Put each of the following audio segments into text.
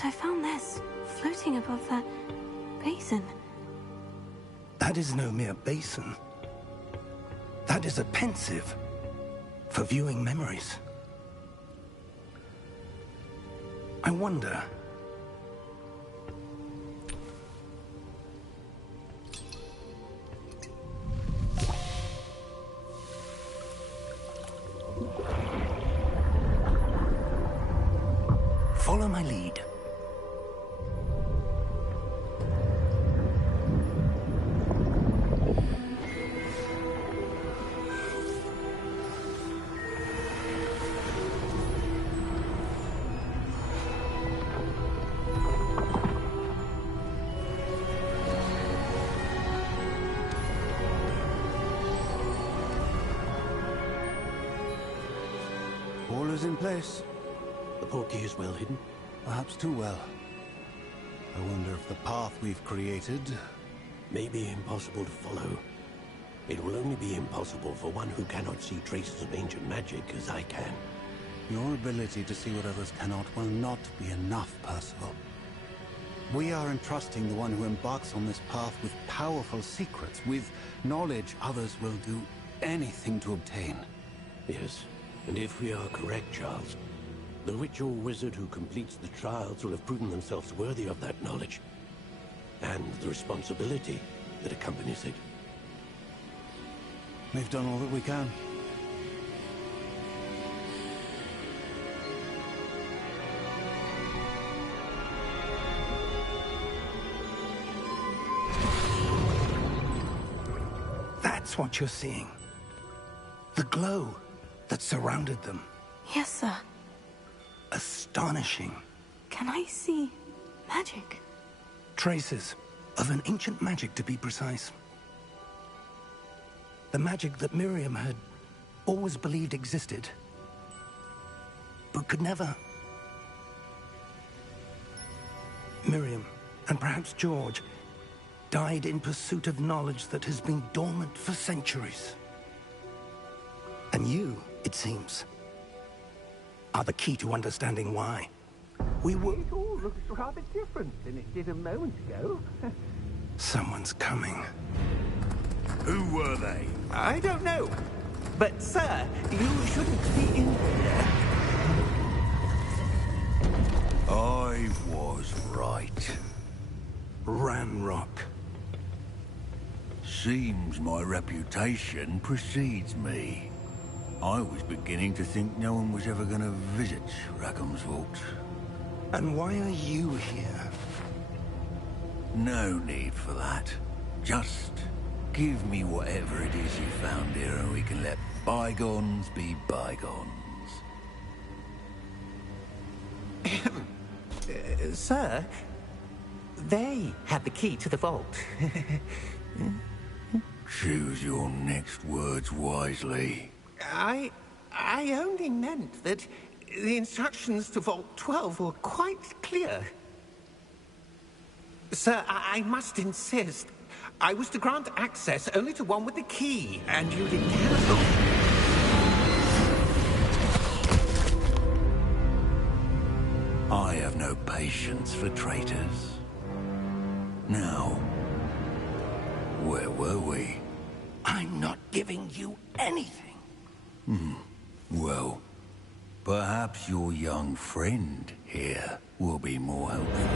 But I found this, floating above that basin. That is no mere basin. That is a pensive for viewing memories. I wonder... Follow my lead. All is in place. The portkey is well hidden? Perhaps too well. I wonder if the path we've created... may be impossible to follow. It will only be impossible for one who cannot see traces of ancient magic as I can. Your ability to see what others cannot will not be enough, Percival. We are entrusting the one who embarks on this path with powerful secrets, with knowledge others will do anything to obtain. Yes, and if we are correct, Charles, the witch or wizard who completes the trials will have proven themselves worthy of that knowledge, and the responsibility that accompanies it. We've done all that we can. That's what you're seeing. The glow that surrounded them. Yes, sir. Astonishing. Can I see magic? Traces of an ancient magic, to be precise. The magic that Miriam had always believed existed, but could never. Miriam, and perhaps George, died in pursuit of knowledge that has been dormant for centuries. And you, it seems, are the key to understanding why. We were... It all looks rather different than it did a moment ago. Someone's coming. Who were they? I don't know. But, sir, you shouldn't be in here. I was right. Ranrock. Seems my reputation precedes me. I was beginning to think no one was ever going to visit Rackham's vault. And why are you here? No need for that. Just give me whatever it is you found here and we can let bygones be bygones. Sir, they had the key to the vault. Choose your next words wisely. I only meant that the instructions to Vault 12 were quite clear. Sir, I must insist. I was to grant access only to one with the key, and you didn't cancel. I have no patience for traitors. Now, where were we? I'm not giving you anything. Well, perhaps your young friend here will be more helpful.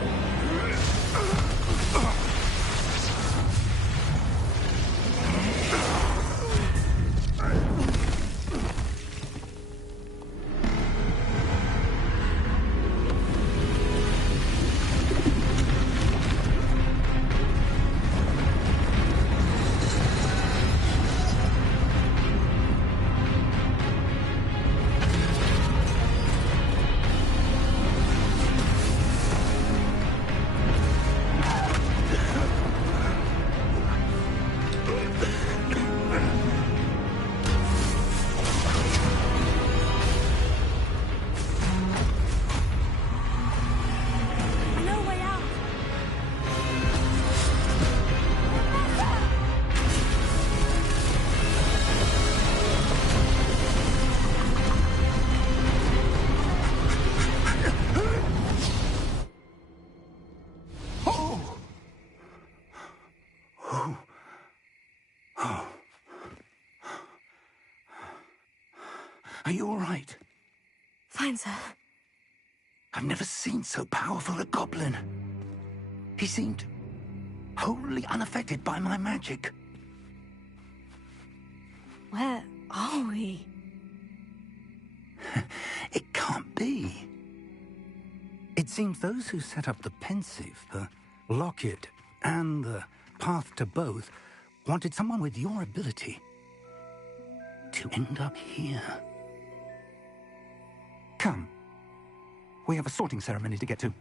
Are you all right? Fine, sir. I've never seen so powerful a goblin. He seemed wholly unaffected by my magic. Where are we? It can't be. It seems those who set up the pensive, the locket, and the path to both wanted someone with your ability to end up here. Come. We have a sorting ceremony to get to.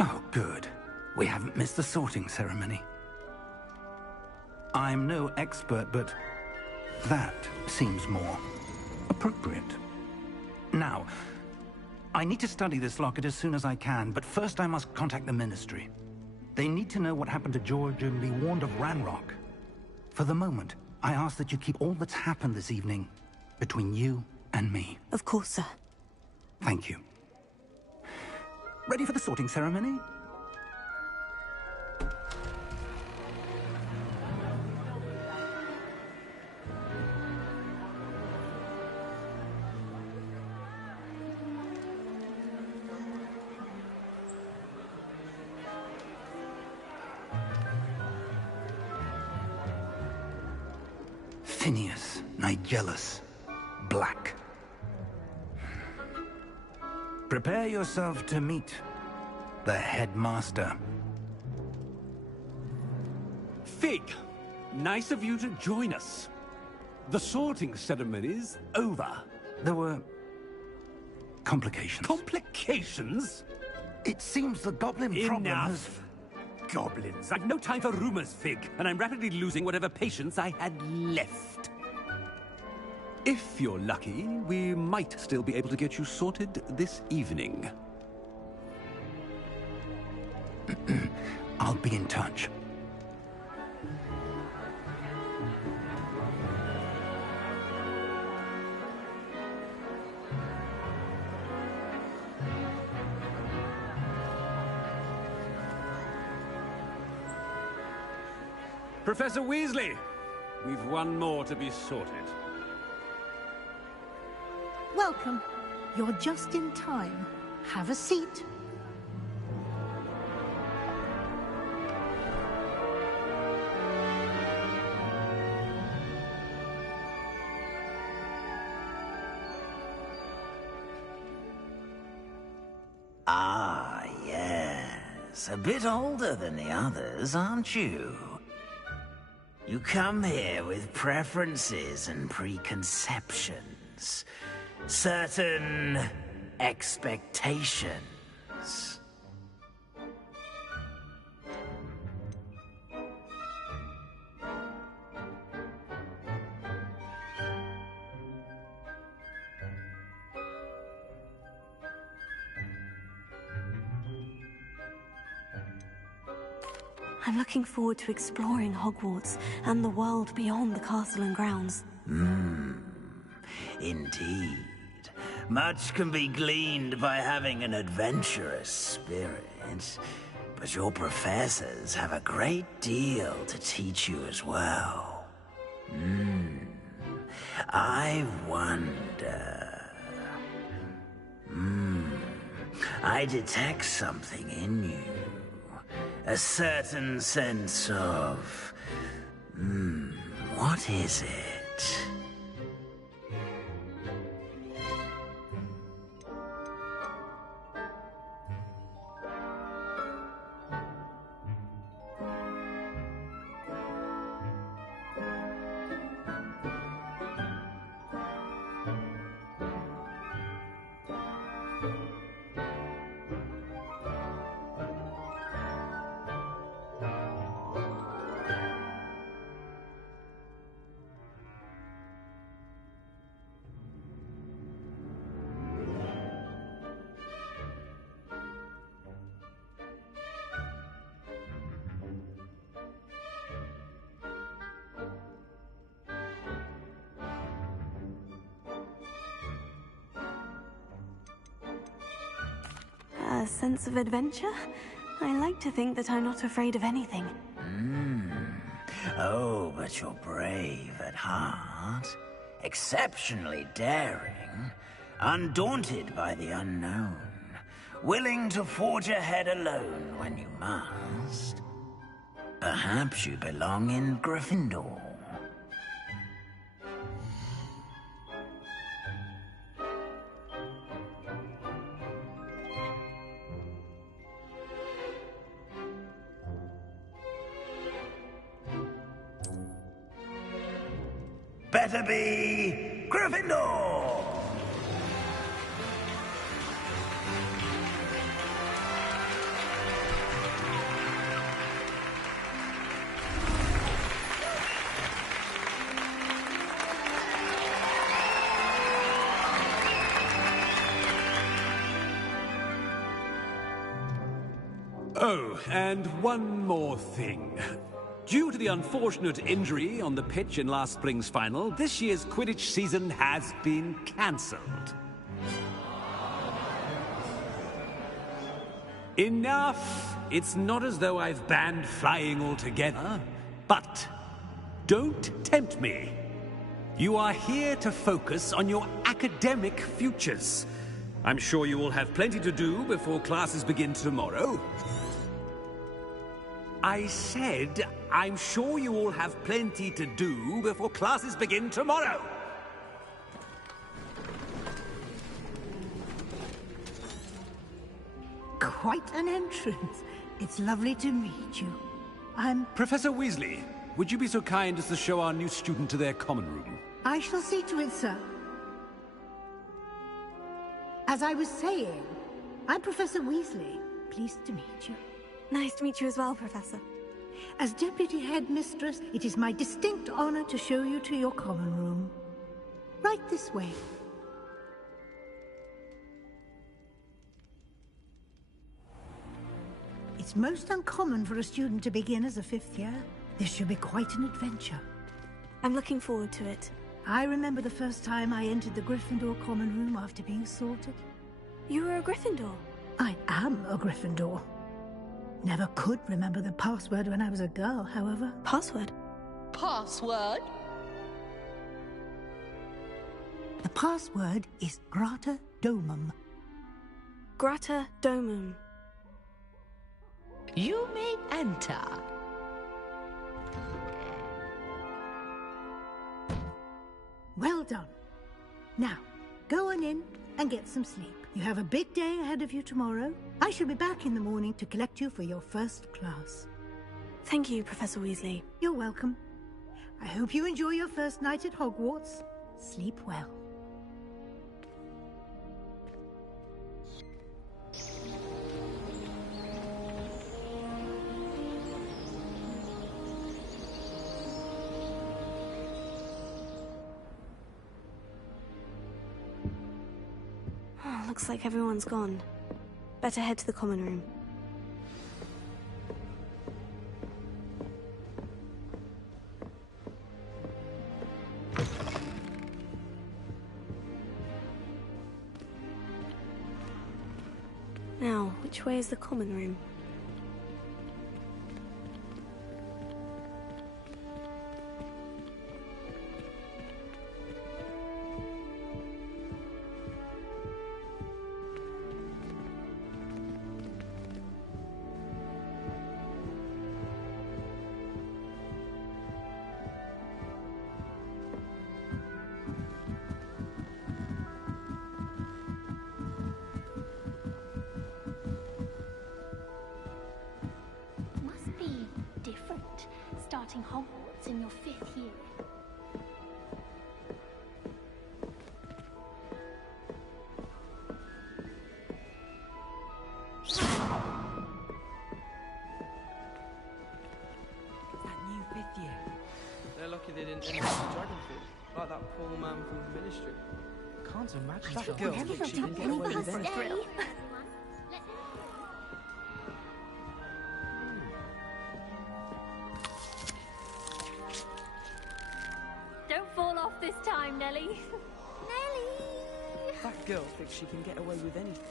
Oh, good. We haven't missed the sorting ceremony. I'm no expert, but that seems more appropriate. Now, I need to study this locket as soon as I can, but first I must contact the Ministry. They need to know what happened to George and be warned of Ranrock. For the moment, I ask that you keep all that's happened this evening between you and me. Of course, sir. Thank you. Ready for the sorting ceremony? Phineas, Nigellus, Black. Prepare yourself to meet the headmaster. Fig, nice of you to join us. The sorting ceremony's over. There were complications. Complications? It seems the goblin problem has... Enough. Goblins. I've no time for rumors, Fig, and I'm rapidly losing whatever patience I had left. If you're lucky, we might still be able to get you sorted this evening. I'll be in touch. Professor Weasley, we've one more to be sorted. Welcome. You're just in time. Have a seat. Ah, yes. A bit older than the others, aren't you? You come here with preferences and preconceptions. Certain expectations. I'm looking forward to exploring Hogwarts and the world beyond the castle and grounds. Indeed. Much can be gleaned by having an adventurous spirit, but your professors have a great deal to teach you as well. I wonder... I detect something in you. A certain sense of... what is it? A sense of adventure? I like to think that I'm not afraid of anything. Oh, but you're brave at heart. Exceptionally daring. Undaunted by the unknown. Willing to forge ahead alone when you must. Perhaps you belong in Gryffindor. Better be Gryffindor! Oh, and one more thing. Due to the unfortunate injury on the pitch in last spring's final, this year's Quidditch season has been cancelled. Enough! It's not as though I've banned flying altogether, but don't tempt me. You are here to focus on your academic futures. I'm sure you will have plenty to do before classes begin tomorrow. I said, I'm sure you all have plenty to do before classes begin tomorrow. Quite an entrance. It's lovely to meet you. I'm... Professor Weasley, would you be so kind as to show our new student to their common room? I shall see to it, sir. As I was saying, I'm Professor Weasley. Pleased to meet you. Nice to meet you as well, Professor. As Deputy Headmistress, it is my distinct honor to show you to your common room. Right this way. It's most uncommon for a student to begin as a fifth year. This should be quite an adventure. I'm looking forward to it. I remember the first time I entered the Gryffindor common room after being sorted. You were a Gryffindor? I am a Gryffindor. Never could remember the password when I was a girl, however. Password? Password? The password is Grata Domum. Grata Domum. You may enter. Well done. Now, go on in and get some sleep. You have a big day ahead of you tomorrow. I shall be back in the morning to collect you for your first class. Thank you, Professor Weasley. You're welcome. I hope you enjoy your first night at Hogwarts. Sleep well. Oh, looks like everyone's gone. Better head to the common room. Now, which way is the common room? Starting Hogwarts in your 5th year. That new 5th year. They're lucky they didn't end up with the dragonfish, like that poor man from the ministry. Can't imagine that girl thinks she can get away with anything. Don't fall off this time, Nellie. Nellie! That girl thinks she can get away with anything.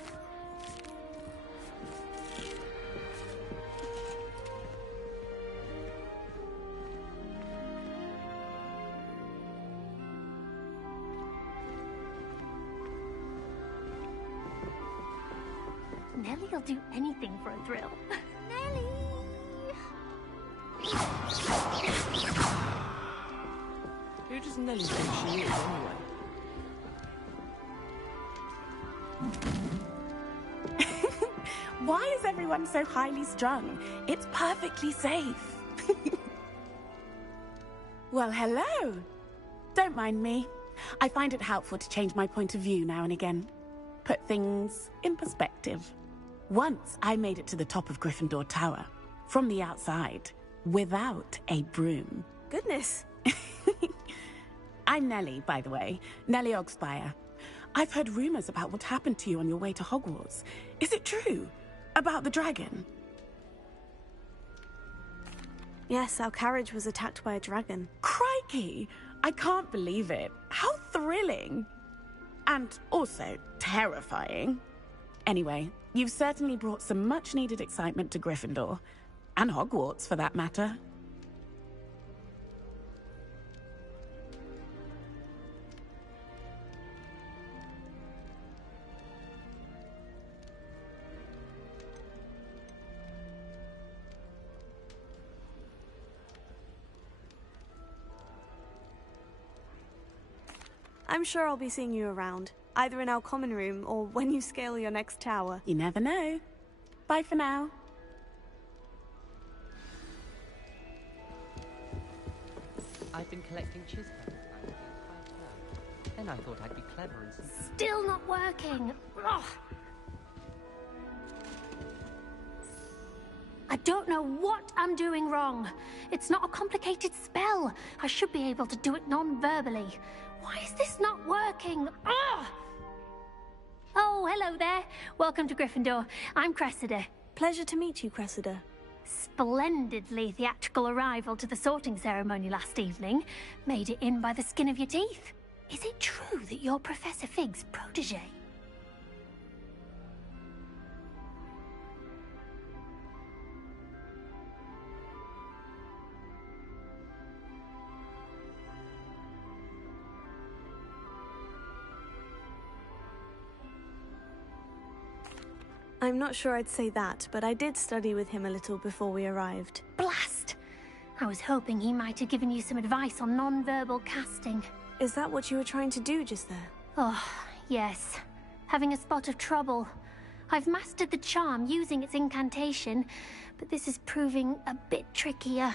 Nellie'll do anything for a thrill. Nellie! Who does Nellie think she is, anyway? Why is everyone so highly strung? It's perfectly safe. Well, hello. Don't mind me. I find it helpful to change my point of view now and again. Put things in perspective. Once I made it to the top of Gryffindor Tower, from the outside, without a broom. Goodness. I'm Nellie, by the way. Nellie Ogspire. I've heard rumors about what happened to you on your way to Hogwarts. Is it true? About the dragon? Yes, our carriage was attacked by a dragon. Crikey! I can't believe it. How thrilling! And also terrifying. Anyway, you've certainly brought some much-needed excitement to Gryffindor. And Hogwarts, for that matter. I'm sure I'll be seeing you around, either in our common room or when you scale your next tower. You never know. Bye for now. I've been collecting chisels the entire term. Then I thought I'd be clever and Still not working. Ugh. I don't know what I'm doing wrong. It's not a complicated spell. I should be able to do it non-verbally. Why is this not working? Ugh! Oh, hello there. Welcome to Gryffindor. I'm Cressida. Pleasure to meet you, Cressida. Splendidly theatrical arrival to the sorting ceremony last evening. Made it in by the skin of your teeth. Is it true that you're Professor Fig's protege? I'm not sure I'd say that, but I did study with him a little before we arrived. Blast! I was hoping he might have given you some advice on non-verbal casting. Is that what you were trying to do just there? Oh, yes. Having a spot of trouble. I've mastered the charm using its incantation, but this is proving a bit trickier.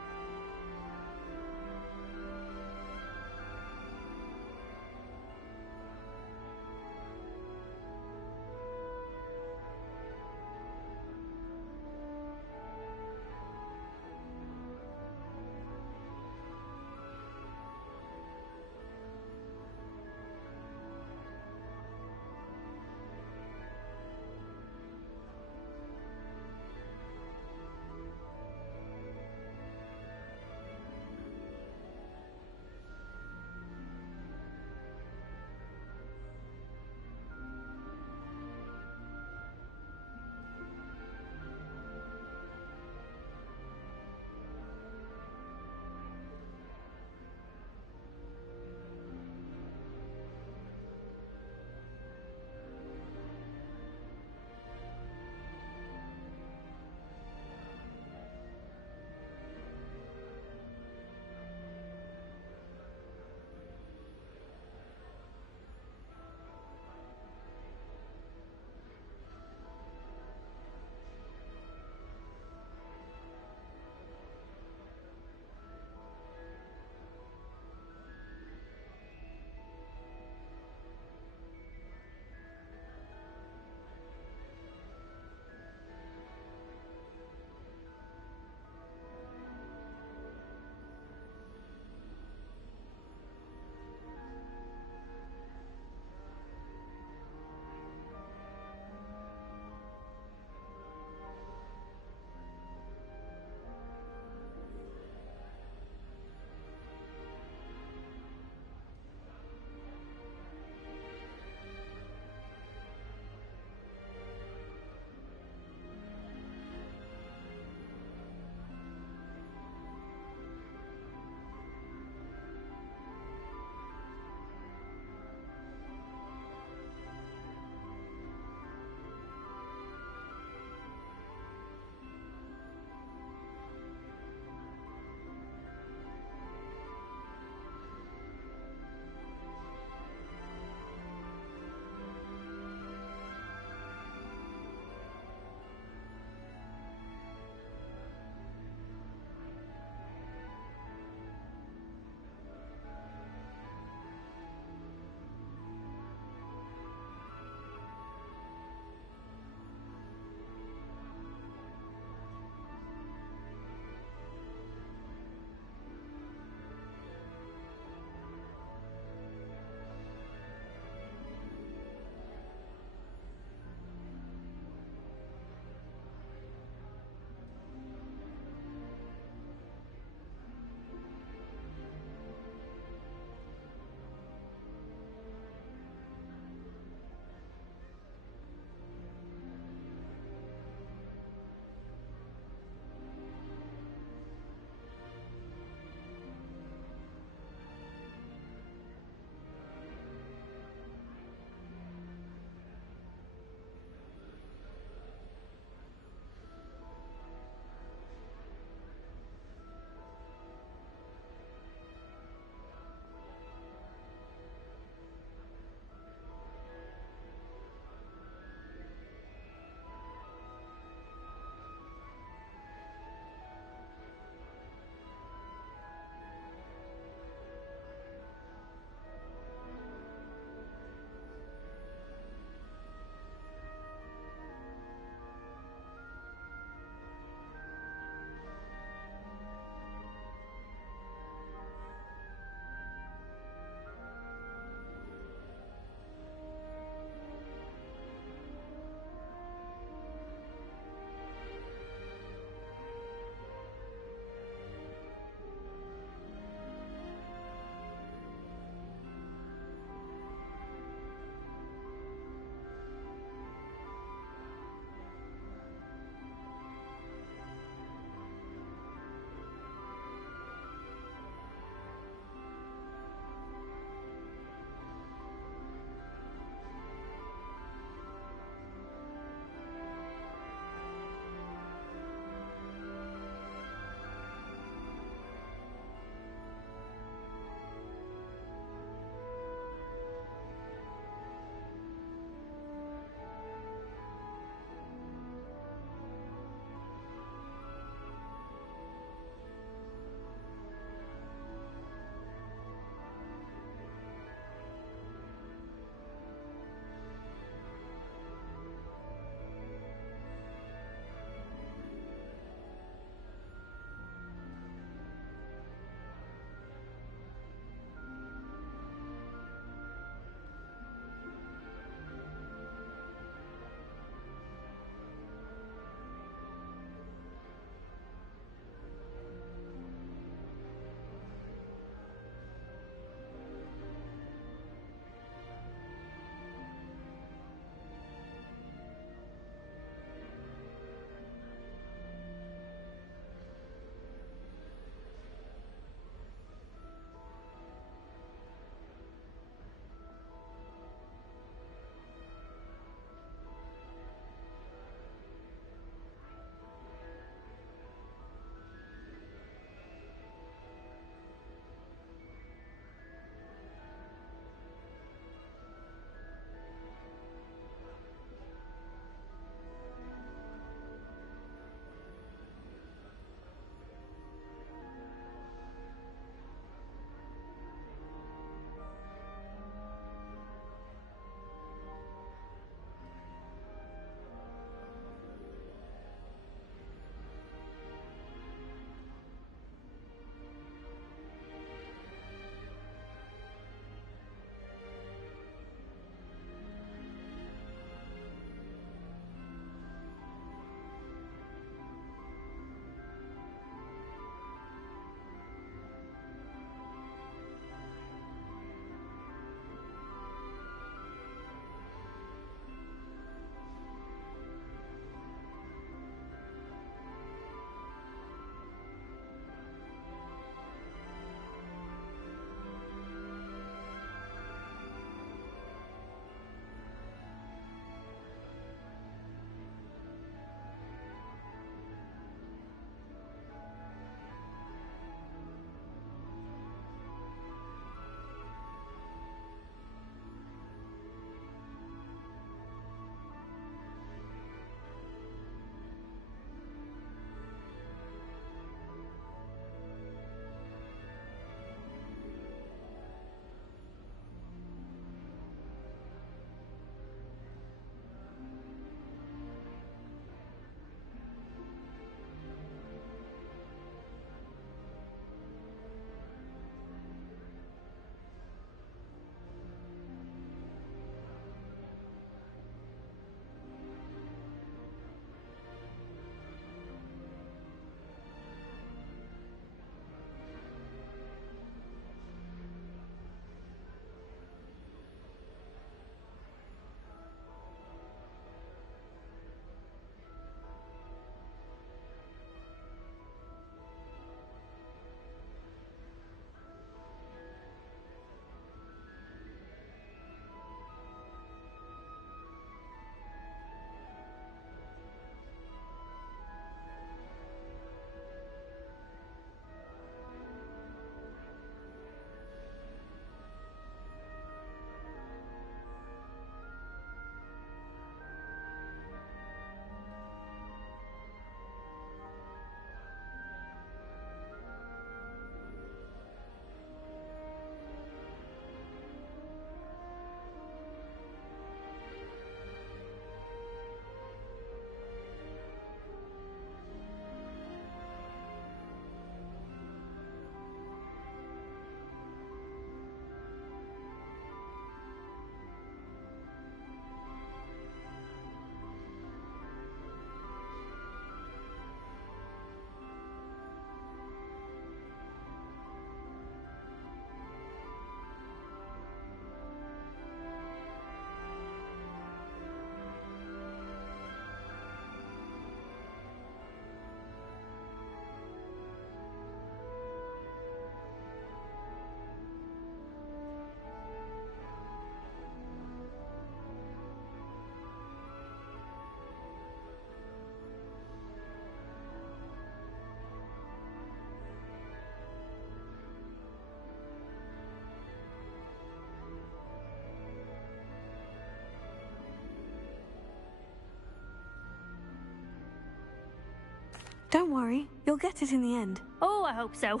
Don't worry, you'll get it in the end. Oh, I hope so.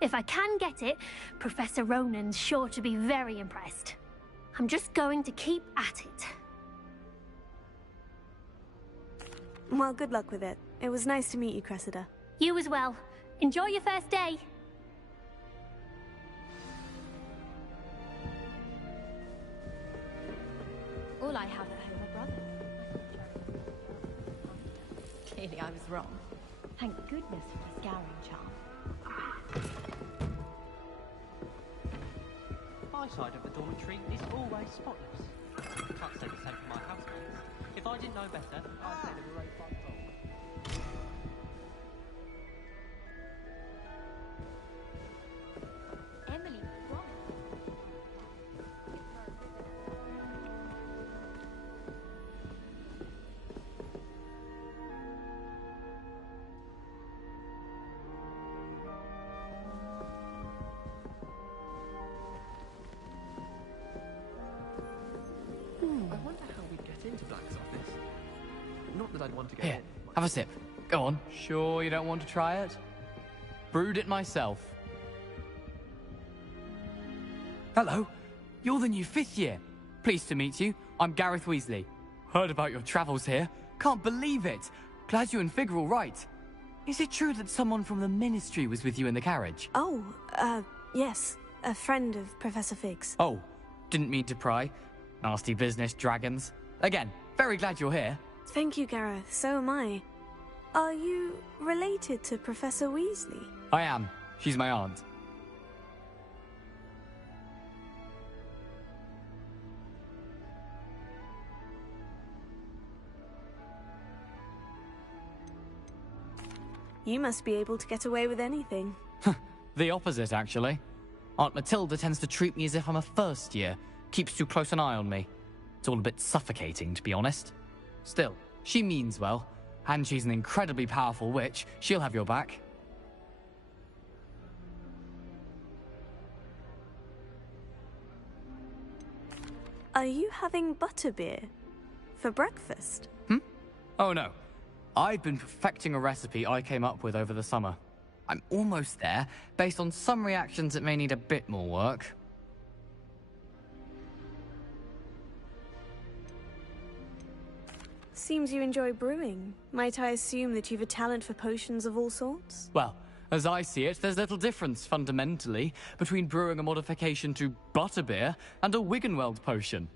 If I can get it, Professor Ronan's sure to be very impressed. I'm just going to keep at it. Well, good luck with it. It was nice to meet you, Cressida. You as well. Enjoy your first day. All I have at home are brothers. Clearly I was wrong. Thank goodness for the scouring charm. My side of the dormitory is always spotless. Can't say the same for my housemates. If I didn't know better, I'd say they were raised by dogs. Emily promised. I wonder how we'd get into Black's office. Not that I'd want to get Here, in. have a sip. Go on. Sure you don't want to try it? Brewed it myself. Hello. You're the new 5th year. Pleased to meet you. I'm Gareth Weasley. Heard about your travels here. Can't believe it. Glad you and Fig are all right. Is it true that someone from the Ministry was with you in the carriage? Oh, yes. A friend of Professor Fig's. Oh, didn't mean to pry. Nasty business, dragons. Again, very glad you're here. Thank you, Gareth. So am I. Are you related to Professor Weasley? I am. She's my aunt. You must be able to get away with anything. The opposite, actually. Aunt Matilda tends to treat me as if I'm a first year. Keeps too close an eye on me. It's all a bit suffocating, to be honest. Still, she means well. And she's an incredibly powerful witch. She'll have your back. Are you having butterbeer for breakfast? Oh no. I've been perfecting a recipe I came up with over the summer. I'm almost there, based on some reactions that may need a bit more work. Seems you enjoy brewing. Might I assume that you've a talent for potions of all sorts? Well, as I see it, there's little difference, fundamentally, between brewing a modification to butterbeer and a Wiggenweld potion.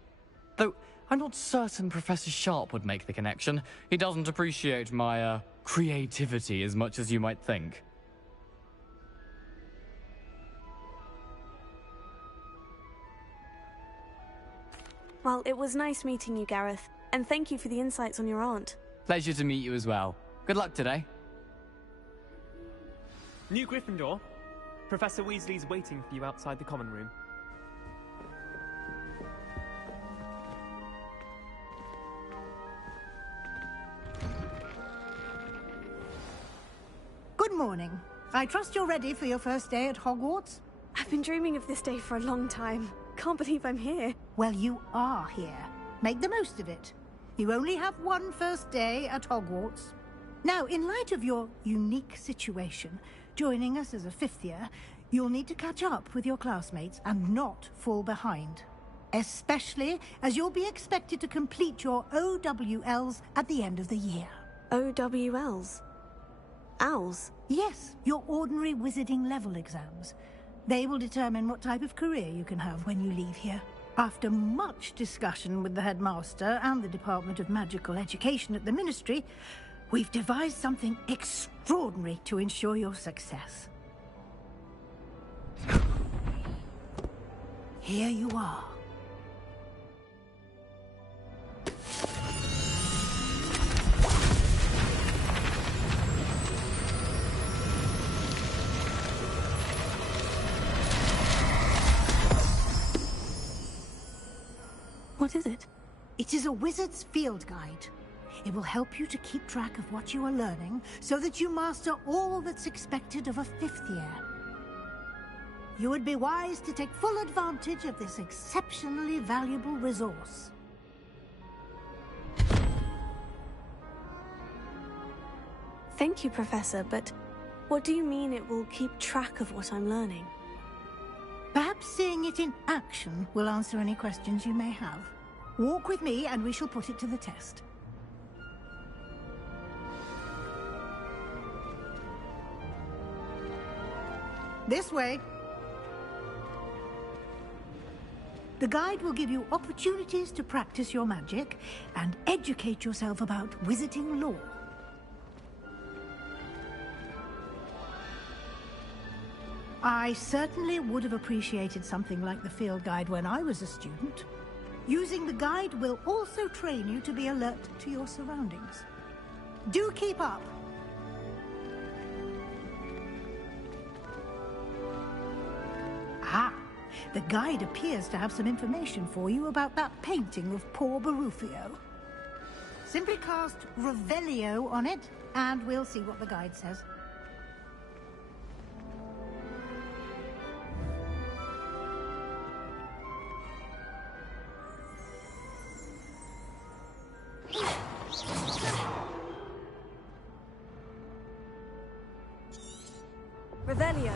Though, I'm not certain Professor Sharp would make the connection. He doesn't appreciate my, creativity as much as you might think. Well, it was nice meeting you, Gareth. And thank you for the insights on your aunt. Pleasure to meet you as well. Good luck today. New Gryffindor. Professor Weasley's waiting for you outside the common room. Good morning. I trust you're ready for your first day at Hogwarts? I've been dreaming of this day for a long time. Can't believe I'm here. Well, you are here. Make the most of it. You only have one first day at Hogwarts. Now, in light of your unique situation, joining us as a 5th year, you'll need to catch up with your classmates and not fall behind. Especially as you'll be expected to complete your OWLs at the end of the year. OWLs? Owls? Yes, your ordinary wizarding level exams. They will determine what type of career you can have when you leave here. After much discussion with the headmaster and the Department of Magical Education at the Ministry, we've devised something extraordinary to ensure your success. Here you are. What is it? It is a wizard's field guide. It will help you to keep track of what you are learning so that you master all that's expected of a 5th year. You would be wise to take full advantage of this exceptionally valuable resource. Thank you, Professor, but what do you mean it will keep track of what I'm learning? Perhaps seeing it in action will answer any questions you may have. Walk with me and we shall put it to the test. This way. The guide will give you opportunities to practice your magic and educate yourself about wizarding lore. I certainly would have appreciated something like the field guide when I was a student. Using the guide will also train you to be alert to your surroundings. Do keep up! Ah, the guide appears to have some information for you about that painting of poor Barufio. Simply cast Revelio on it, and we'll see what the guide says. Revelio.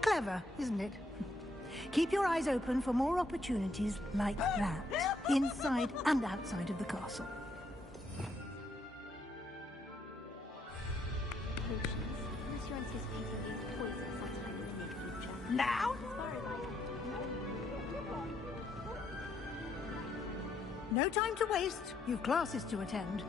Clever, isn't it? Keep your eyes open for more opportunities like that, inside and outside of the castle. Unless you're anticipating being poisoned sometime in the near future. Now? No time to waste. You've classes to attend.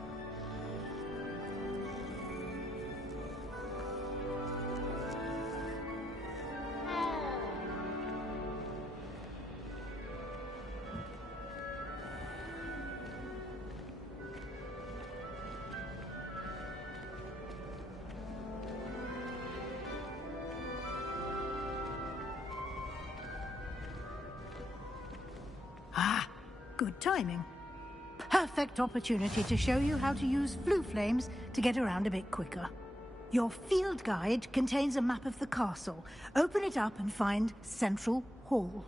Ah, good timing. Perfect opportunity to show you how to use flue flames to get around a bit quicker. Your field guide contains a map of the castle. Open it up and find Central Hall.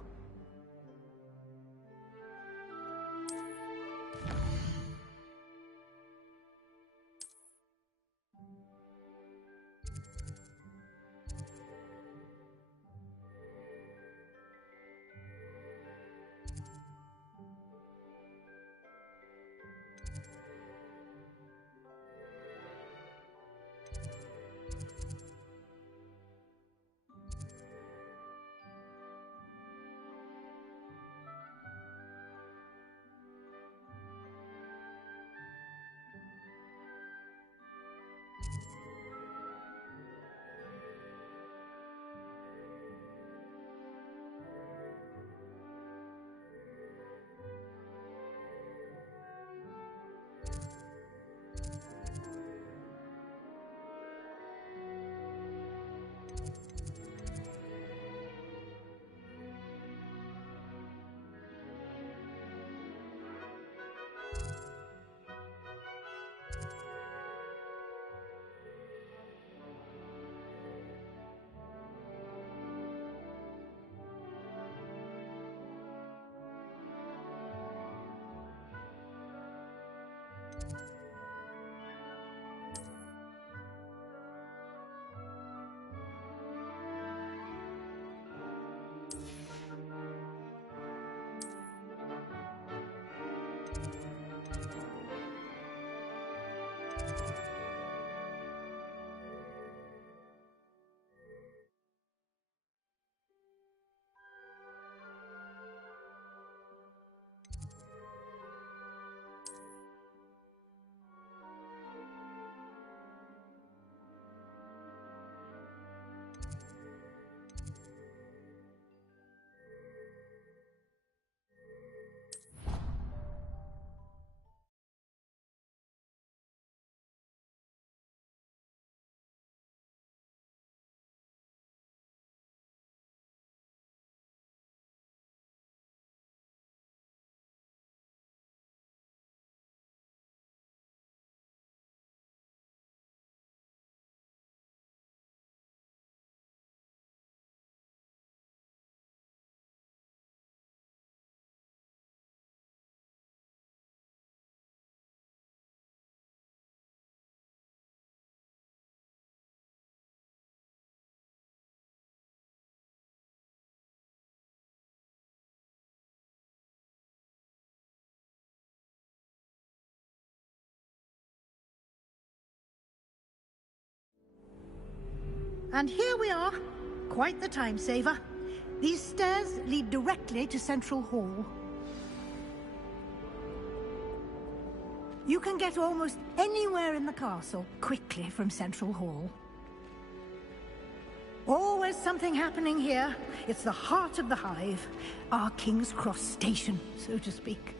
And here we are. Quite the time saver. These stairs lead directly to Central Hall. You can get almost anywhere in the castle quickly from Central Hall. Always something happening here. It's the heart of the hive. Our King's Cross station, so to speak.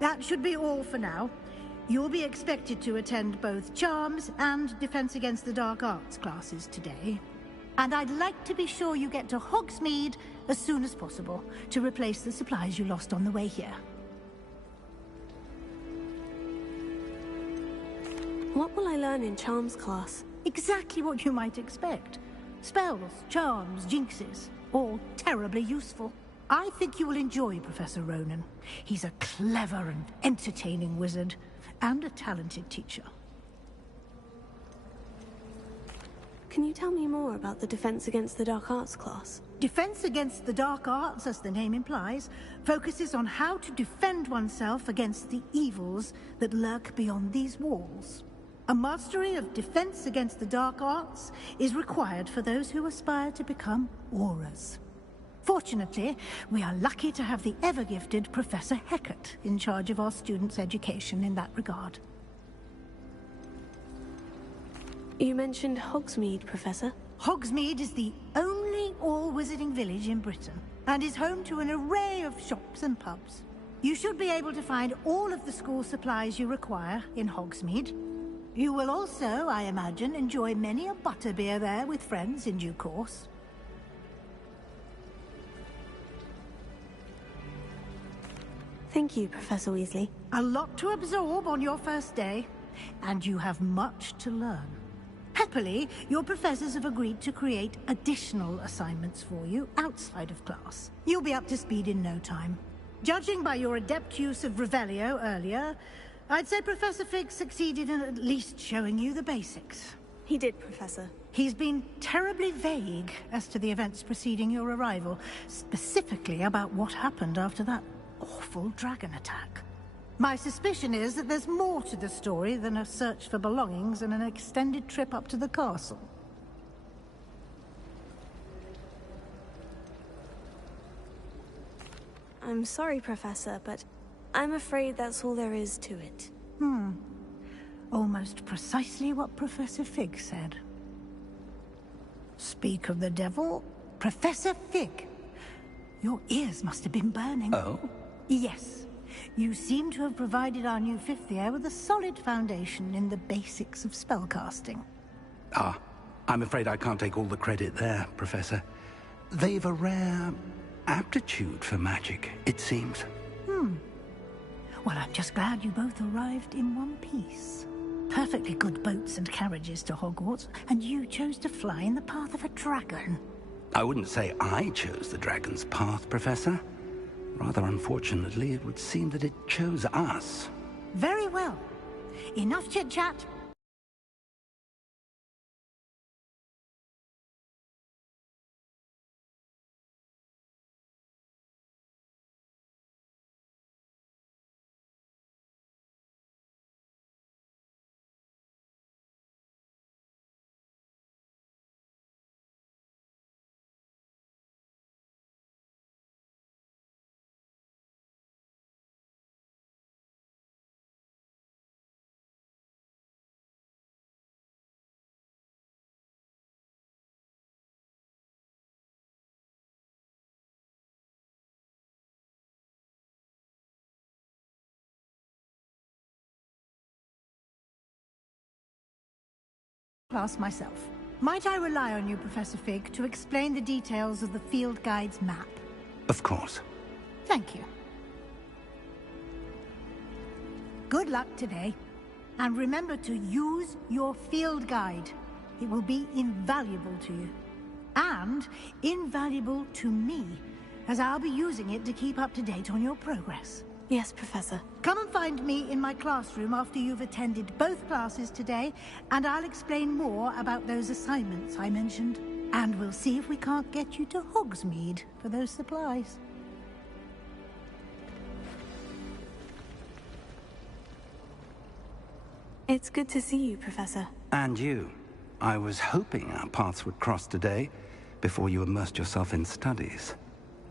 That should be all for now. You'll be expected to attend both Charms and Defense Against the Dark Arts classes today. And I'd like to be sure you get to Hogsmeade as soon as possible to replace the supplies you lost on the way here. What will I learn in Charms class? Exactly what you might expect. Spells, charms, jinxes, all terribly useful. I think you will enjoy Professor Ronan. He's a clever and entertaining wizard, and a talented teacher. Can you tell me more about the Defense Against the Dark Arts class? Defense Against the Dark Arts, as the name implies, focuses on how to defend oneself against the evils that lurk beyond these walls. A mastery of Defense Against the Dark Arts is required for those who aspire to become Aurors. Fortunately, we are lucky to have the ever-gifted Professor Hecat in charge of our students' education in that regard. You mentioned Hogsmeade, Professor. Hogsmeade is the only all-wizarding village in Britain, and is home to an array of shops and pubs. You should be able to find all of the school supplies you require in Hogsmeade. You will also, I imagine, enjoy many a butterbeer there with friends in due course. Thank you, Professor Weasley. A lot to absorb on your first day, and you have much to learn. Happily, your professors have agreed to create additional assignments for you outside of class. You'll be up to speed in no time. Judging by your adept use of Revelio earlier, I'd say Professor Fig succeeded in at least showing you the basics. He did, Professor. He's been terribly vague as to the events preceding your arrival, specifically about what happened after that awful dragon attack. My suspicion is that there's more to the story than a search for belongings and an extended trip up to the castle. I'm sorry, Professor, but I'm afraid that's all there is to it. Almost precisely what Professor Fig said. Speak of the devil, Professor Fig. Your ears must have been burning. Oh? Yes. You seem to have provided our new fifth year with a solid foundation in the basics of spellcasting. Ah, I'm afraid I can't take all the credit there, Professor. They've a rare aptitude for magic, it seems. Well, I'm just glad you both arrived in one piece. Perfectly good boats and carriages to Hogwarts, and you chose to fly in the path of a dragon. I wouldn't say I chose the dragon's path, Professor. Rather unfortunately, it would seem that it chose us. Very well. Enough chit-chat. Class myself. Might I rely on you, Professor Fig, to explain the details of the field guide's map? Of course. Thank you. Good luck today. And remember to use your field guide. It will be invaluable to you. And invaluable to me, as I'll be using it to keep up to date on your progress. Yes, Professor. Come and find me in my classroom after you've attended both classes today, and I'll explain more about those assignments I mentioned. And we'll see if we can't get you to Hogsmeade for those supplies. It's good to see you, Professor. And you, I was hoping our paths would cross today, before you immersed yourself in studies.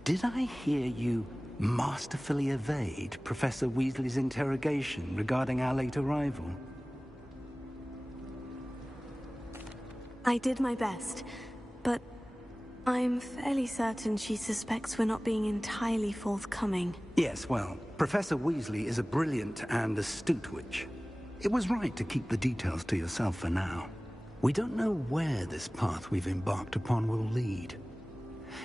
Did I hear you masterfully evade Professor Weasley's interrogation regarding our late arrival? I did my best, but I'm fairly certain she suspects we're not being entirely forthcoming. Yes, well, Professor Weasley is a brilliant and astute witch. It was right to keep the details to yourself for now. We don't know where this path we've embarked upon will lead.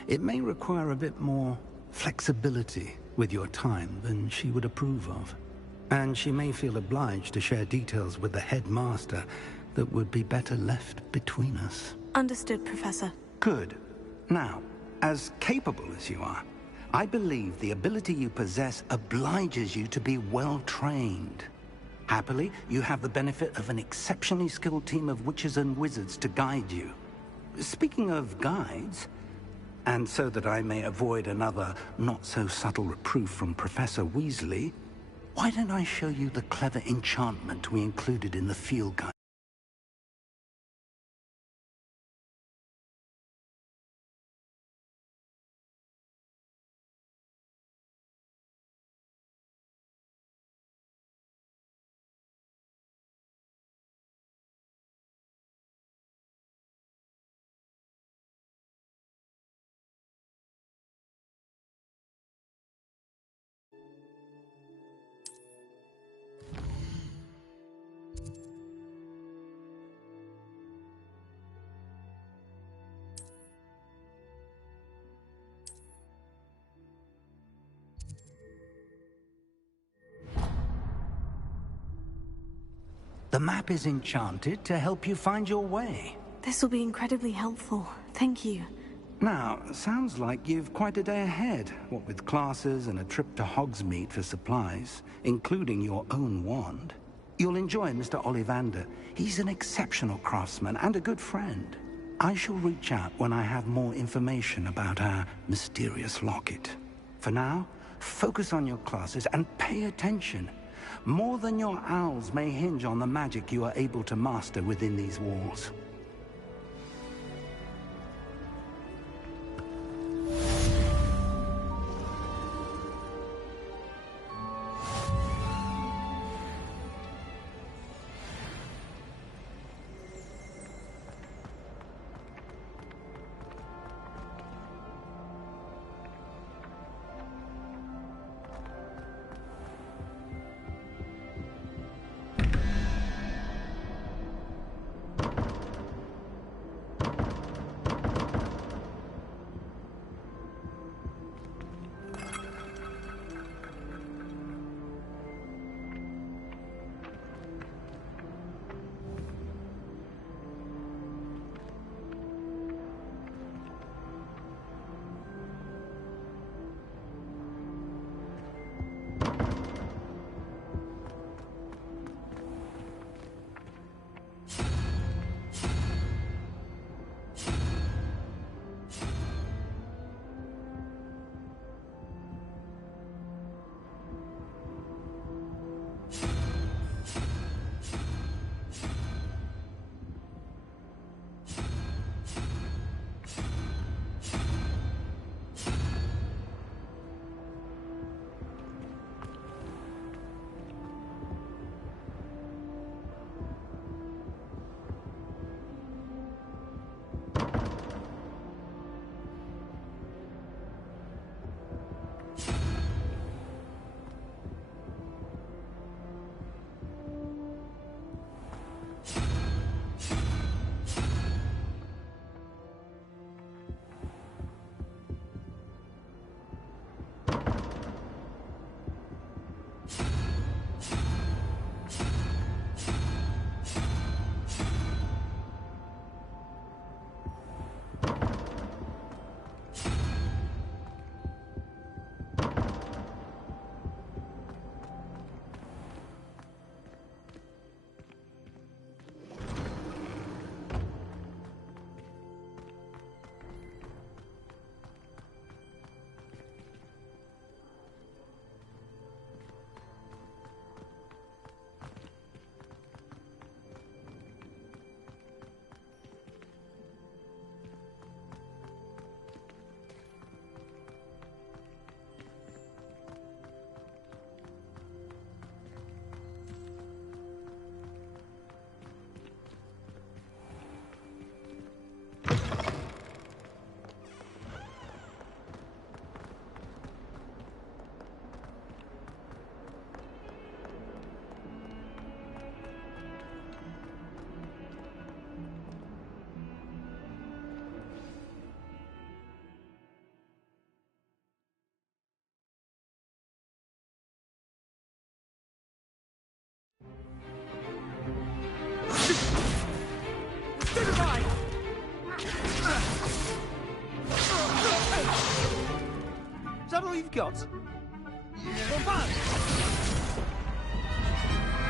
It may require a bit more flexibility with your time than she would approve of. And she may feel obliged to share details with the headmaster that would be better left between us. Understood, Professor. Good. Now, as capable as you are, I believe the ability you possess obliges you to be well trained. Happily, you have the benefit of an exceptionally skilled team of witches and wizards to guide you. Speaking of guides, and so that I may avoid another not-so-subtle reproof from Professor Weasley, why don't I show you the clever enchantment we included in the field guide? The map is enchanted to help you find your way. This will be incredibly helpful. Thank you. Now, sounds like you've quite a day ahead, what with classes and a trip to Hogsmeade for supplies, including your own wand. You'll enjoy Mr. Ollivander. He's an exceptional craftsman and a good friend. I shall reach out when I have more information about our mysterious locket. For now, focus on your classes and pay attention. More than your owls may hinge on the magic you are able to master within these walls. you've got?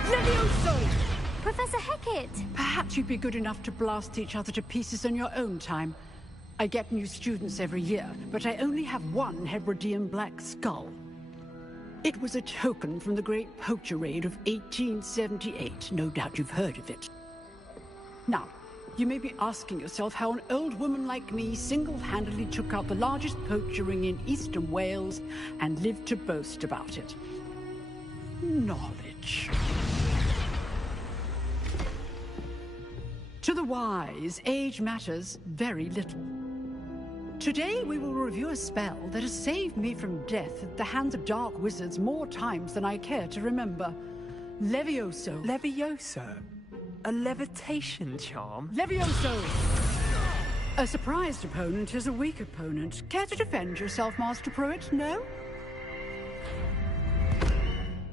Levioso! Professor Hecat! Perhaps you'd be good enough to blast each other to pieces on your own time. I get new students every year, but I only have one Hebridean black skull. It was a token from the Great Poacher Raid of 1878. No doubt you've heard of it. Now, you may be asking yourself how an old woman like me single-handedly took out the largest poacher ring in eastern Wales and lived to boast about it. Knowledge. To the wise, age matters very little. Today we will review a spell that has saved me from death at the hands of dark wizards more times than I care to remember. Levioso. Levioso? A levitation charm? Levioso! A surprised opponent is a weak opponent. Care to defend yourself, Master Pruitt? No?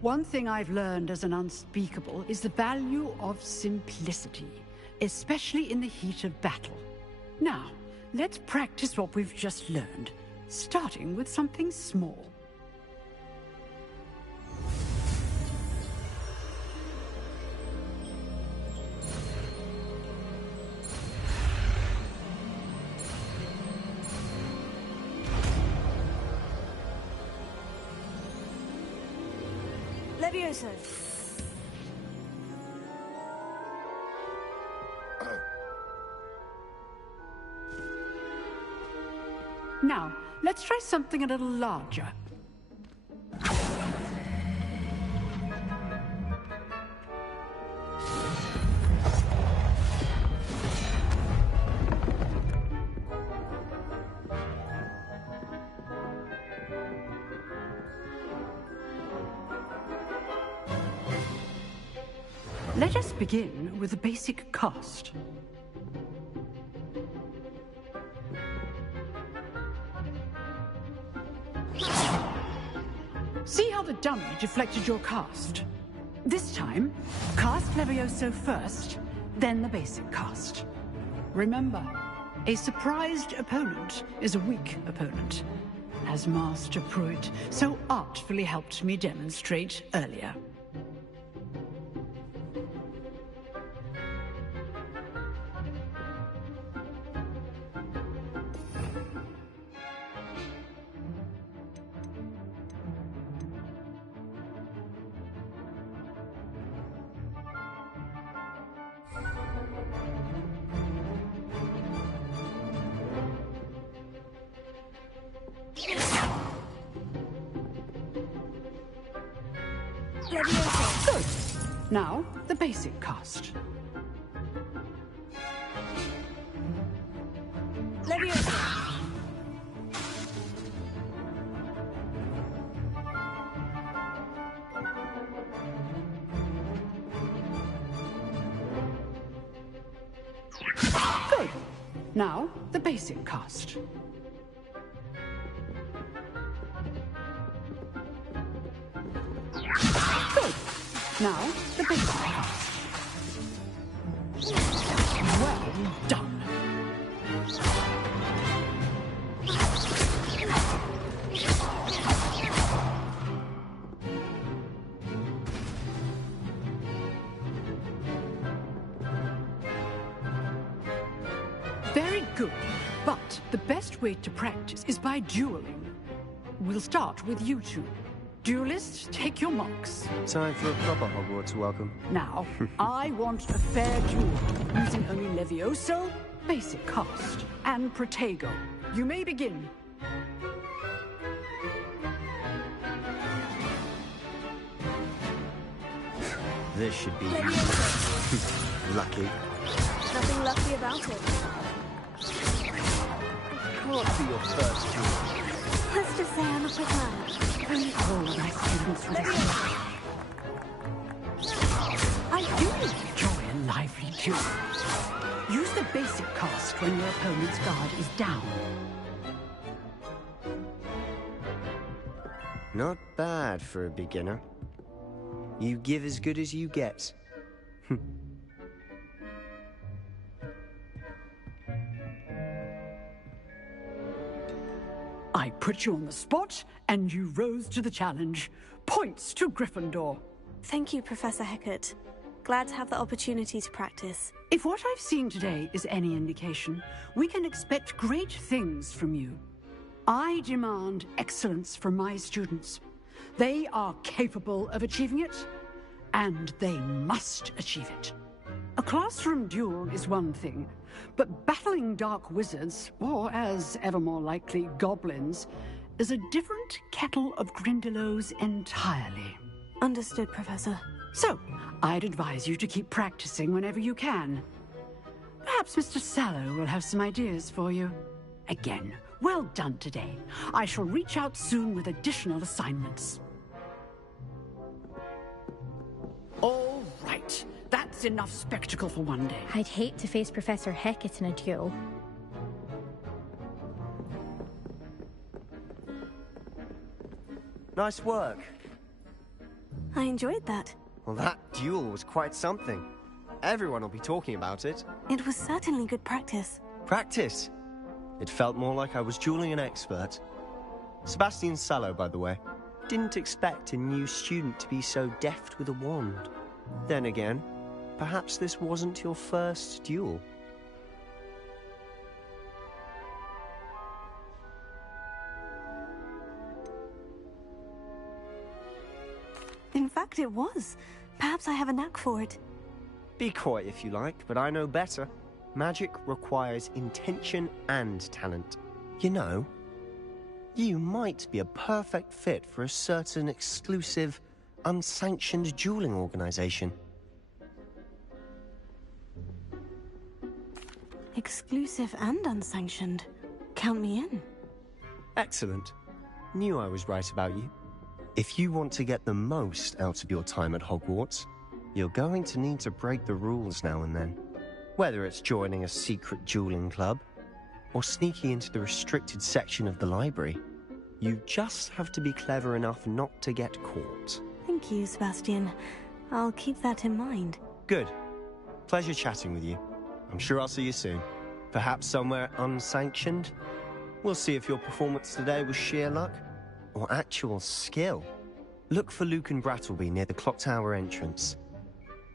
One thing I've learned as an unspeakable is the value of simplicity, especially in the heat of battle. Now, let's practice what we've just learned, starting with something small. Levioso. Now, let's try something a little larger. Let us begin with the basic cast. See how the dummy deflected your cast? This time, cast Levioso first, then the basic cast. Remember, a surprised opponent is a weak opponent, as Master Pruitt so artfully helped me demonstrate earlier. Good. Now, the basic cast. Levioso. Good. Now, the basic cast. Good. Now, the basic cast. Well done. Very good. But the best way to practice is by dueling. We'll start with you two. Duelists, take your marks. Time for a proper Hogwarts welcome. Now, I want a fair duel, using only Levioso, basic cast, and Protego. You may begin. This should be lucky. Nothing lucky about it. Can't be your first duel. Let's just say I'm a quick learner. Only all of my students would I do enjoy a lively duel. Use the basic cast when your opponent's guard is down. Not bad for a beginner. You give as good as you get. I put you on the spot, and you rose to the challenge. Points to Gryffindor. Thank you, Professor Hecat. Glad to have the opportunity to practice. If what I've seen today is any indication, we can expect great things from you. I demand excellence from my students. They are capable of achieving it, and they must achieve it. A classroom duel is one thing, but battling dark wizards, or as ever more likely, goblins, is a different kettle of Grindylows entirely. Understood, Professor. So, I'd advise you to keep practicing whenever you can. Perhaps Mr. Sallow will have some ideas for you. Again, well done today. I shall reach out soon with additional assignments. All right. That's enough spectacle for one day. I'd hate to face Professor Hecat in a duel. Nice work. I enjoyed that. Well, that duel was quite something. Everyone will be talking about it. It was certainly good practice. Practice? It felt more like I was dueling an expert. Sebastian Sallow, by the way. Didn't expect a new student to be so deft with a wand. Then again, perhaps this wasn't your first duel. In fact, it was. Perhaps I have a knack for it. Be coy if you like, but I know better. Magic requires intention and talent. You know, you might be a perfect fit for a certain exclusive, unsanctioned dueling organization. Exclusive and unsanctioned. Count me in. Excellent. Knew I was right about you. If you want to get the most out of your time at Hogwarts, you're going to need to break the rules now and then. Whether it's joining a secret dueling club, or sneaking into the restricted section of the library, you just have to be clever enough not to get caught. Thank you, Sebastian. I'll keep that in mind. Good. Pleasure chatting with you. I'm sure I'll see you soon. Perhaps somewhere unsanctioned? We'll see if your performance today was sheer luck or actual skill. Look for Luke and Brattleby near the clock tower entrance,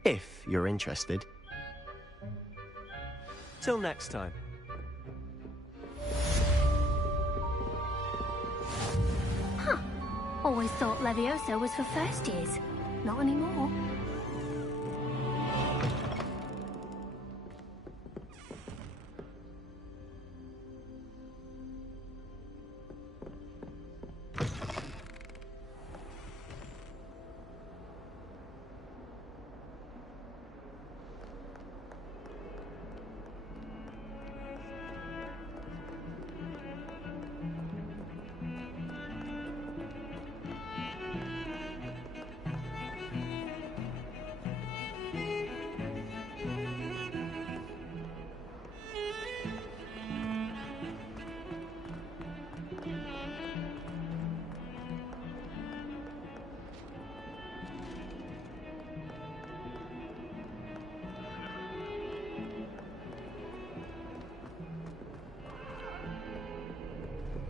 if you're interested. Till next time. Huh. Always thought Levioso was for first years. Not anymore.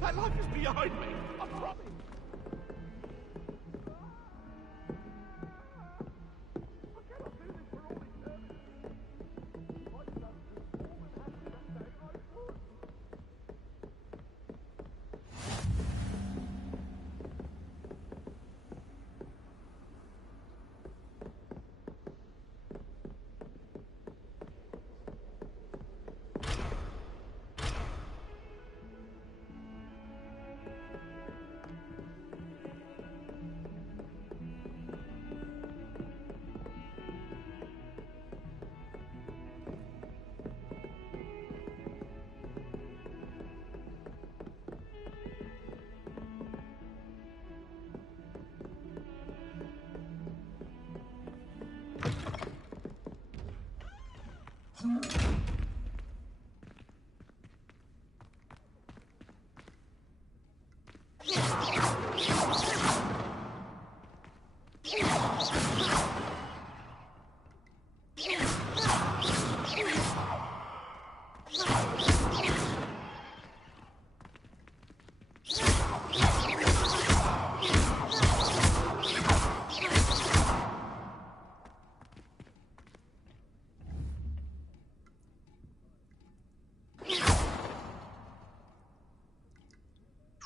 That life is behind me, I promise.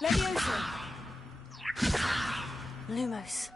Leviosa! Lumos.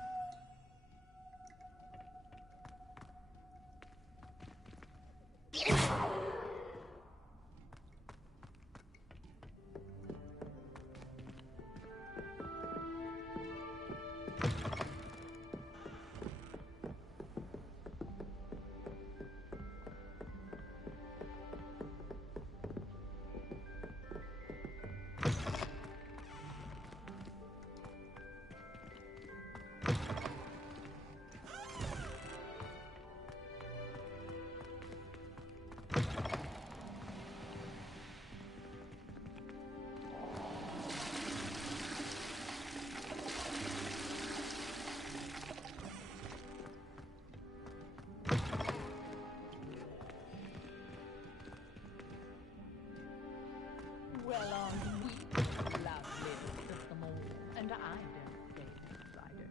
Well, aren't we lovely with them all? And I don't think I don't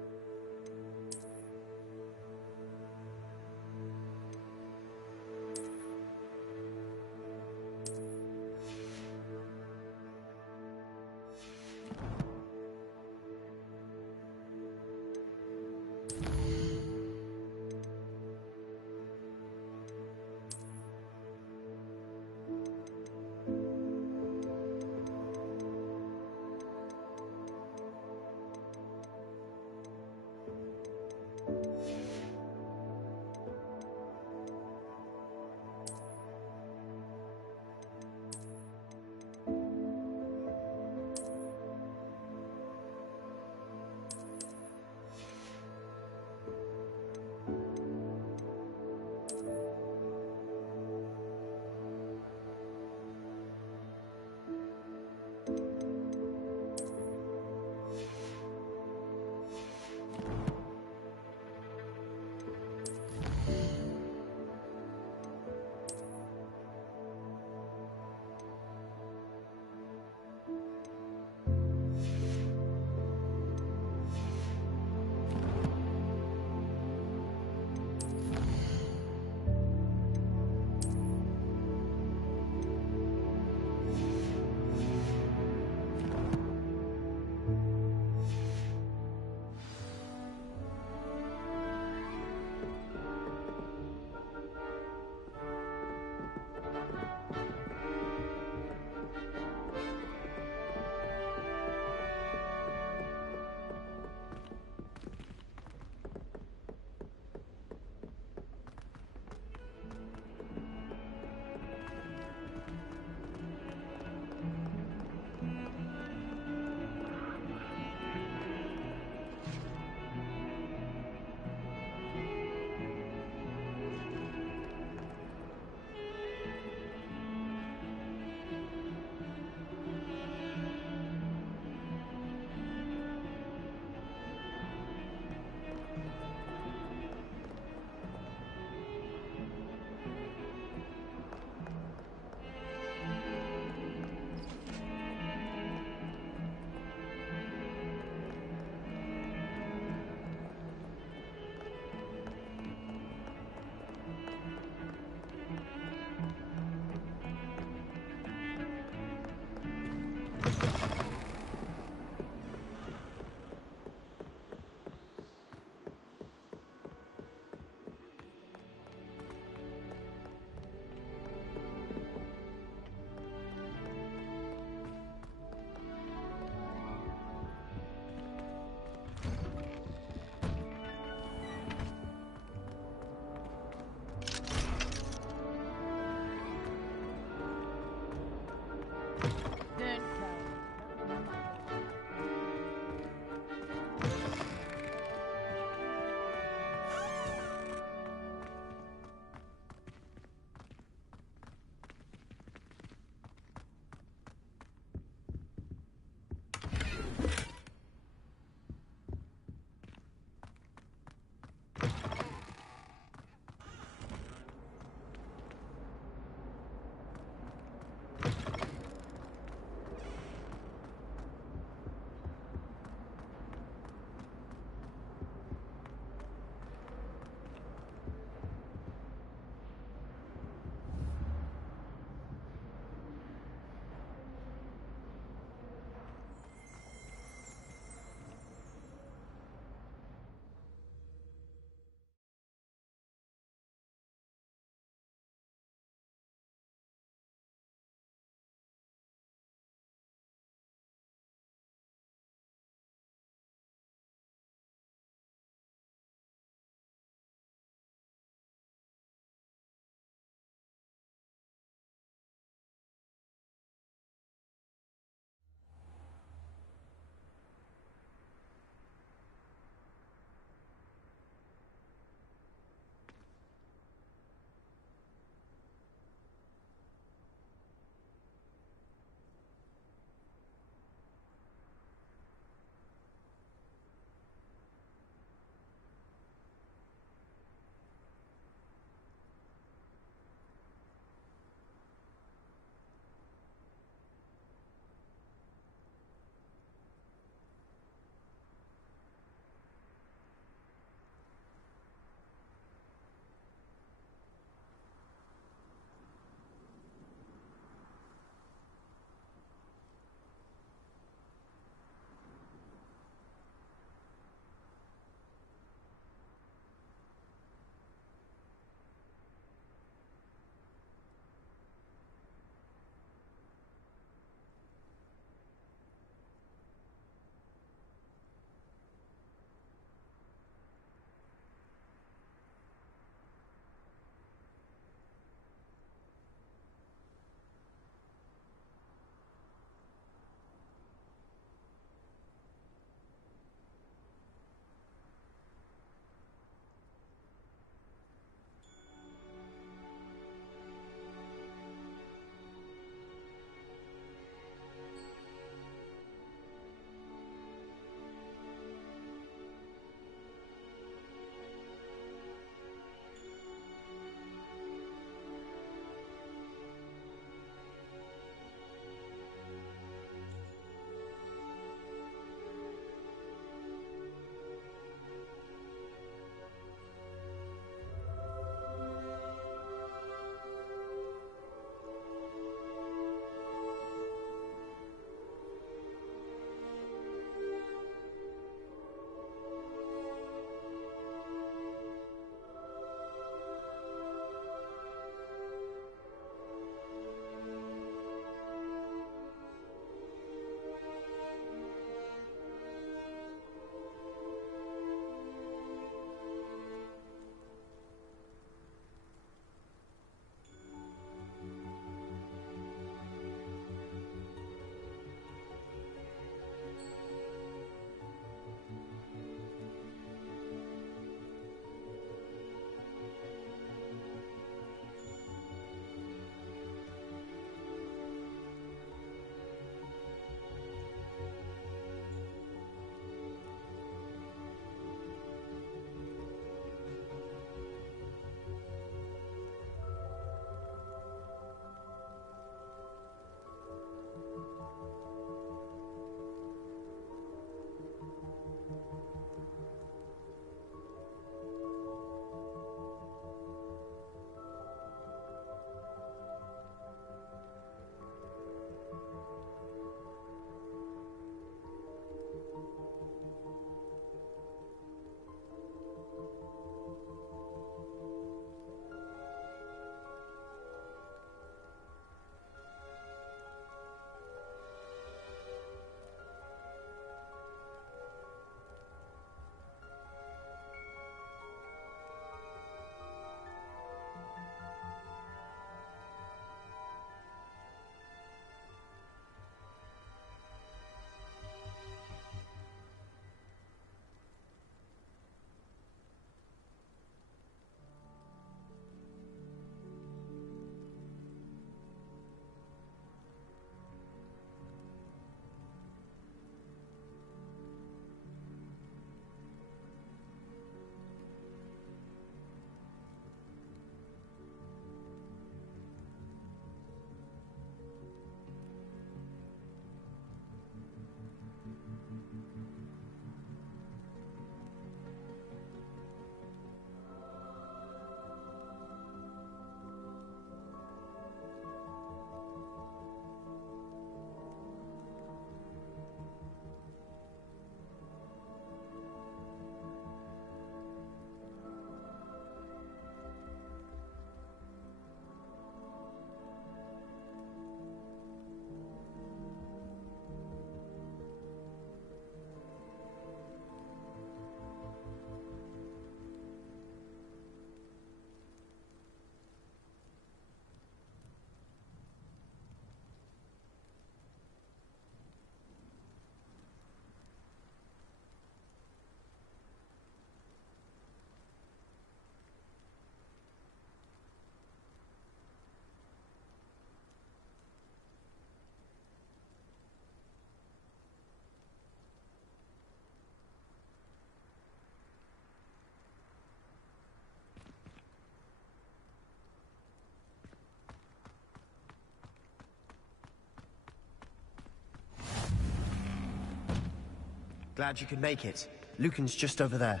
Glad you could make it. Lucan's just over there.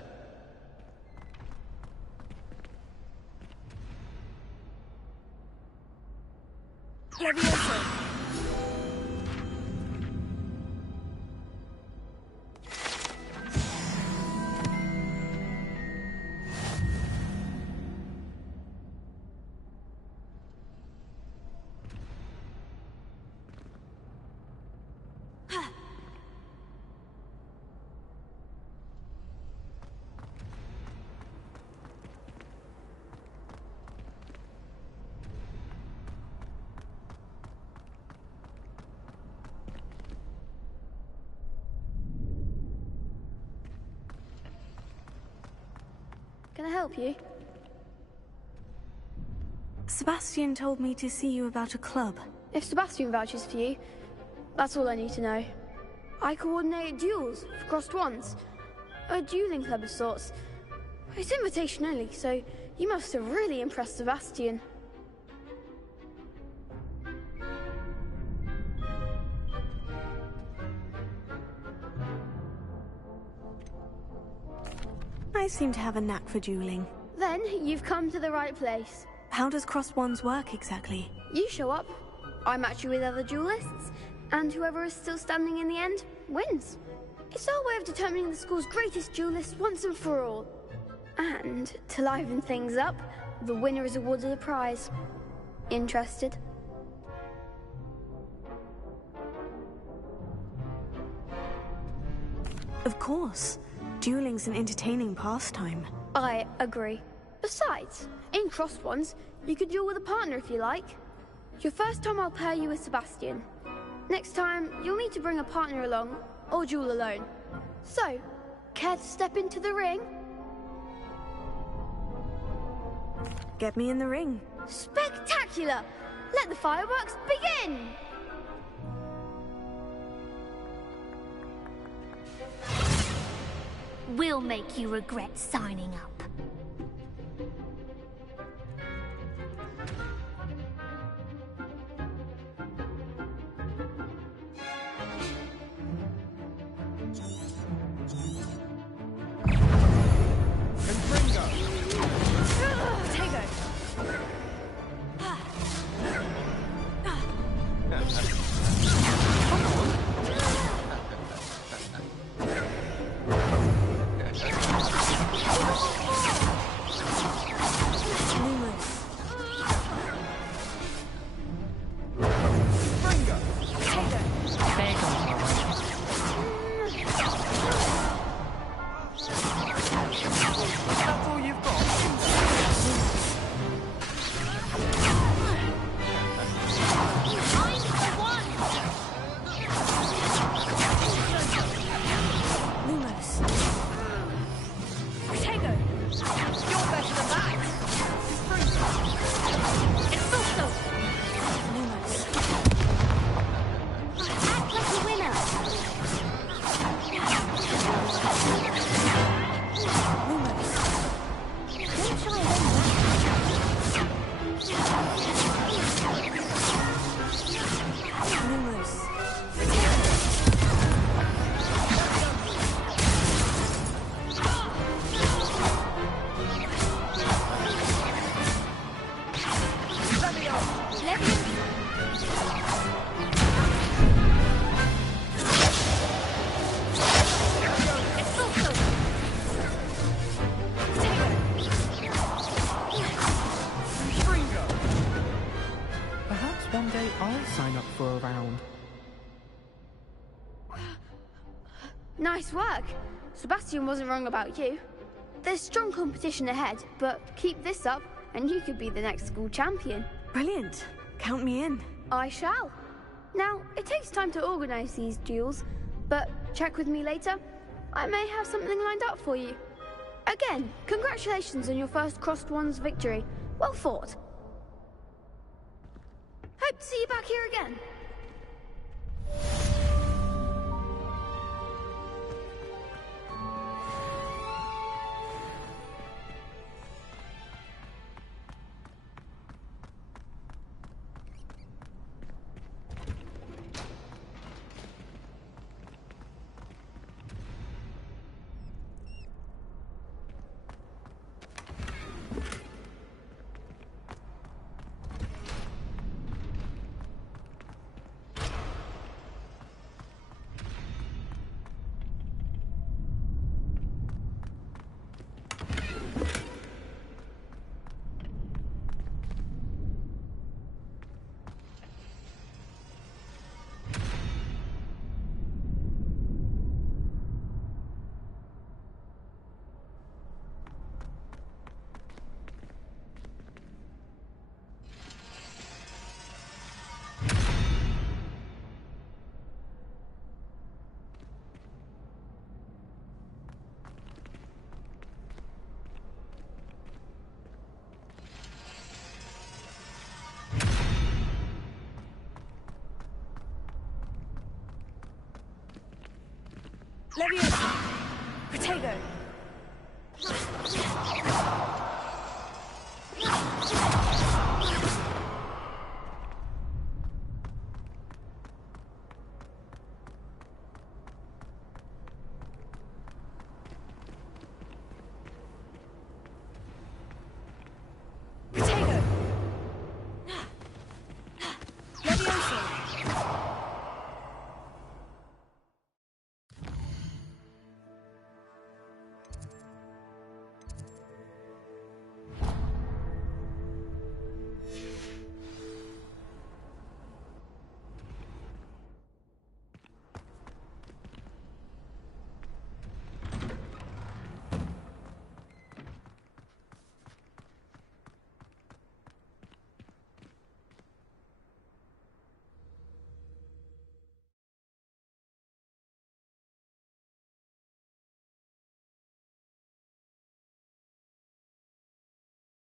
Levioso! Can I help you? Sebastian told me to see you about a club. If Sebastian vouches for you, that's all I need to know. I coordinate duels for crossed ones. A dueling club of sorts. It's invitation only, so you must have really impressed Sebastian. I seem to have a knack for dueling. Then you've come to the right place. How does crossed wands work exactly? You show up, I match you with other duelists, and whoever is still standing in the end wins. It's our way of determining the school's greatest duelist once and for all. And to liven things up, the winner is awarded a prize. Interested? Of course. Dueling's an entertaining pastime. I agree. Besides, in crossed ones, you could duel with a partner if you like. Your first time I'll pair you with Sebastian. Next time, you'll need to bring a partner along, or duel alone. So, care to step into the ring? Get me in the ring. Spectacular! Let the fireworks begin! We'll make you regret signing up. One day I'll sign up for a round. Nice work. Sebastian wasn't wrong about you. There's strong competition ahead, but keep this up and you could be the next school champion. Brilliant. Count me in. I shall. Now, it takes time to organize these duels, but check with me later. I may have something lined up for you. Again, congratulations on your first crossed ones victory. Well fought. Hope to see you back here again. Leviosa! Protego!